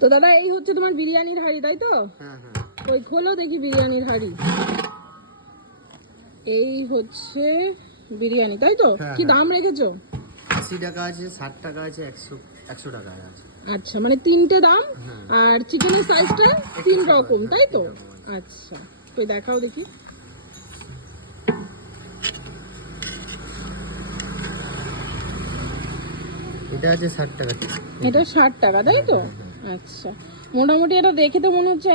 তো দাদা এই হচ্ছে তোমার বিরিয়ানির হাঁড়ি, তাই তো? হ্যাঁ হ্যাঁ। ওই খোলো দেখি বিরিয়ানির হাঁড়ি। এই হচ্ছে বিরিয়ানি, তাই তো? কি দাম রেখেছো? 80 টাকা আছে, 60 টাকা আছে, 100 টাকা আছে। আচ্ছা, মানে তিনটে দাম। আর চিকেনের সাইজটা তিন রকম, তাই তো? আচ্ছা, তো দেখাও দেখি। এটা আছে 60 টাকা। এটা 60 টাকা, তাই তো? আচ্ছা, মোটামুটি এটা দেখে তো মনে হচ্ছে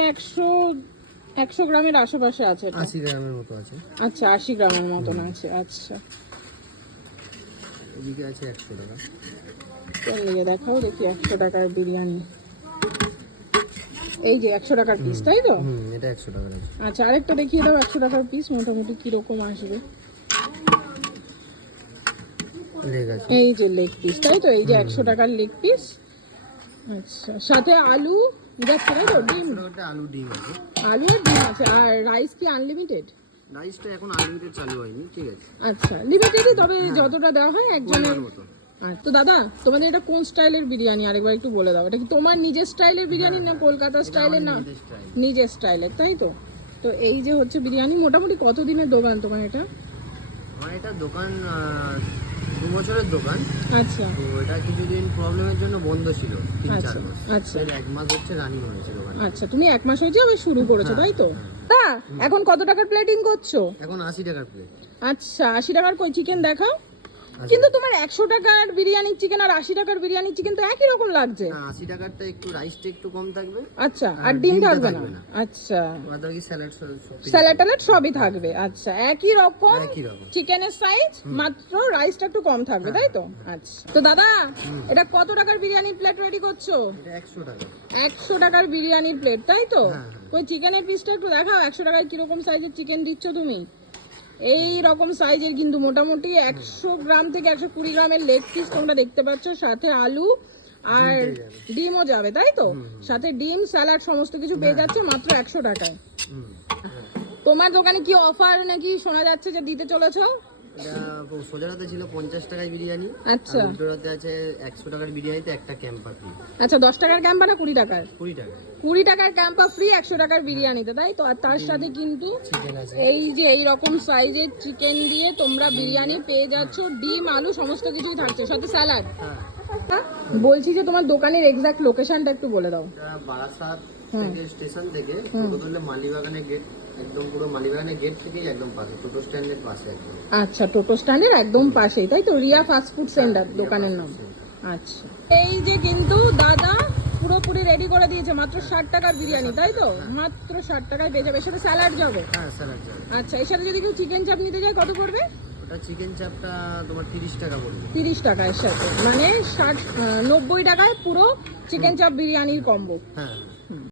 100 গ্রামের আশেপাশে আছে। 80 গ্রামের মতো আছে। আচ্ছা, 80 গ্রামের মতন আছে। আচ্ছা, এদিকে আছে 100 টাকা। কোন দিকে দেখাও দেখি 100 টাকার বিরিয়ানি। এই যে 100 টাকার পিস, তাই তো? এটা 100 টাকার আছে। আচ্ছা, আরেকটা দেখিয়ে দাও 100 টাকার পিস, মোটামুটি কিরকম আসবে। লেগ আছে। এই যে লেগ পিস, তাই তো? এই যে 100 টাকার লেগ পিস। আচ্ছা, সাথে আলু যাচ্ছে, তাই তো? ডিম, আলু ডিম আছে। আলু আর ডিম আছে। আর রাইস কি আনলিমিটেড? রাইসটা এখন আনলিমিটেড চালু হয়নি, ঠিক আছে। আচ্ছা, লিমিটেডই, তবে যতটা দেওয়া হয় একজনের মতো। তো দাদা তোমাদের এটা কোন স্টাইলের বিরিয়ানি আরেকবার একটু বলে দাও। এটা কি তোমার নিজের স্টাইলের বিরিয়ানি না কলকাতা স্টাইলের? না, নিজের স্টাইলের, তাই তো? তো এই যে হচ্ছে বিরিয়ানি। মোটামুটি কতদিনের দোকান তোমার এটা? আমার এটা দোকান 2 বছরের দোকান। আচ্ছা, তো এটা কিছুদিন প্রবলেমের জন্য বন্ধ ছিল, 3-4 মাস। আচ্ছা, 1 মাস হচ্ছে রানিং হয়েছে দোকান। আচ্ছা, তুমি 1 মাস হয়েছে আবার শুরু করেছো, তাই তো? তা এখন কত টাকার প্লেটিং করছো? এখন 80 টাকার প্লেট। আচ্ছা, 80 টাকার কই চিকেন দেখাও। কিন্তু তোমার 100 টাকার বিরিয়ানির চিকেন আর 80 টাকার বিরিয়ানির চিকেন তো একই রকম লাগছে। না, 80 টাকারটা একটু রাইসটা একটু কম থাকবে। আচ্ছা, আর ডিম থাকবে না? আচ্ছা, বাদবাকি স্যালাড স্যালাড ট্যালাড সবই থাকবে। আচ্ছা, একই রকম একই রকম। চিকেনের সাইজ, মাত্র রাইসটা একটু কম থাকবে, তাই তো? আচ্ছা, তো দাদা এটা কত টাকার বিরিয়ানির প্লেট রেডি করছো? এটা 100 টাকা। 100 টাকার বিরিয়ানির প্লেট, তাই তো? ওই চিকেনের পিসটা একটু দেখাও। 100 টাকায় কিরকম সাইজের চিকেন দিচ্ছ তুমি? এই রকম সাইজের, কিন্তু মোটামুটি 100 গ্রাম থেকে 120 গ্রামের লেগ পিস তোমরা দেখতে পাচ্ছ। সাথে আলু আর ডিমও যাবে, তাই তো? সাথে ডিম, স্যালাড সমস্ত কিছু পেয়ে যাচ্ছে মাত্র 100 টাকায়। তোমার দোকানে কি অফার নাকি শোনা যাচ্ছে যে দিতে চলেছো? এটা সোজারাতে ছিল 50 টাকায় বিরিয়ানি। আচ্ছা, আর উল্টোরাতে আছে 100 টাকার বিরিয়ানিতে একটা ক্যাম্পা ফ্রি। আচ্ছা, 10 টাকার ক্যাম্পা না 20 টাকার? 20 টাকা। 20 টাকার ক্যাম্পা ফ্রি 100 টাকার বিরিয়ানিতে, তাই তো? আর তার সাথে কিন্তু চিকেন আছে। এই যে এই রকম সাইজের চিকেন দিয়ে তোমরা বিরিয়ানি পেয়ে যাচ্ছ। ডিম, আলু সমস্ত কিছুই থাকছে, সাথে স্যালাড। বলছি যে তোমার দোকানের এক্সাক্ট লোকেশনটা একটু বলে দাও। এটা বারাসাত থেকে স্টেশন থেকে টোটো ধরলে মালিবাগানের গেট, একদম পুরো মালিবাগানের গেট থেকেই একদম পাশে, টোটো স্ট্যান্ডের পাশে একদম। আচ্ছা, টোটো স্ট্যান্ডের একদম পাশেই, তাই তো? রিয়া ফাস্ট ফুড সেন্টার দোকানের নাম। আচ্ছা, এই যে কিন্তু দাদা পুরোপুরি রেডি করে দিয়েছে মাত্র 60 টাকার বিরিয়ানি, তাই তো? মাত্র 60 টাকায় পেয়ে যাবে। এর সাথে স্যালাড যাবে। হ্যাঁ, স্যালাড যাবে। আচ্ছা, এর সাথে যদি কেউ চিকেন চাপ নিতে যায় কত পড়বে? ওটা চিকেন চাপটা তোমার 30 টাকা পড়বে। 30 টাকার সাথে, মানে 90 টাকায় পুরো চিকেন চাপ বিরিয়ানির কম্বো। হ্যাঁ।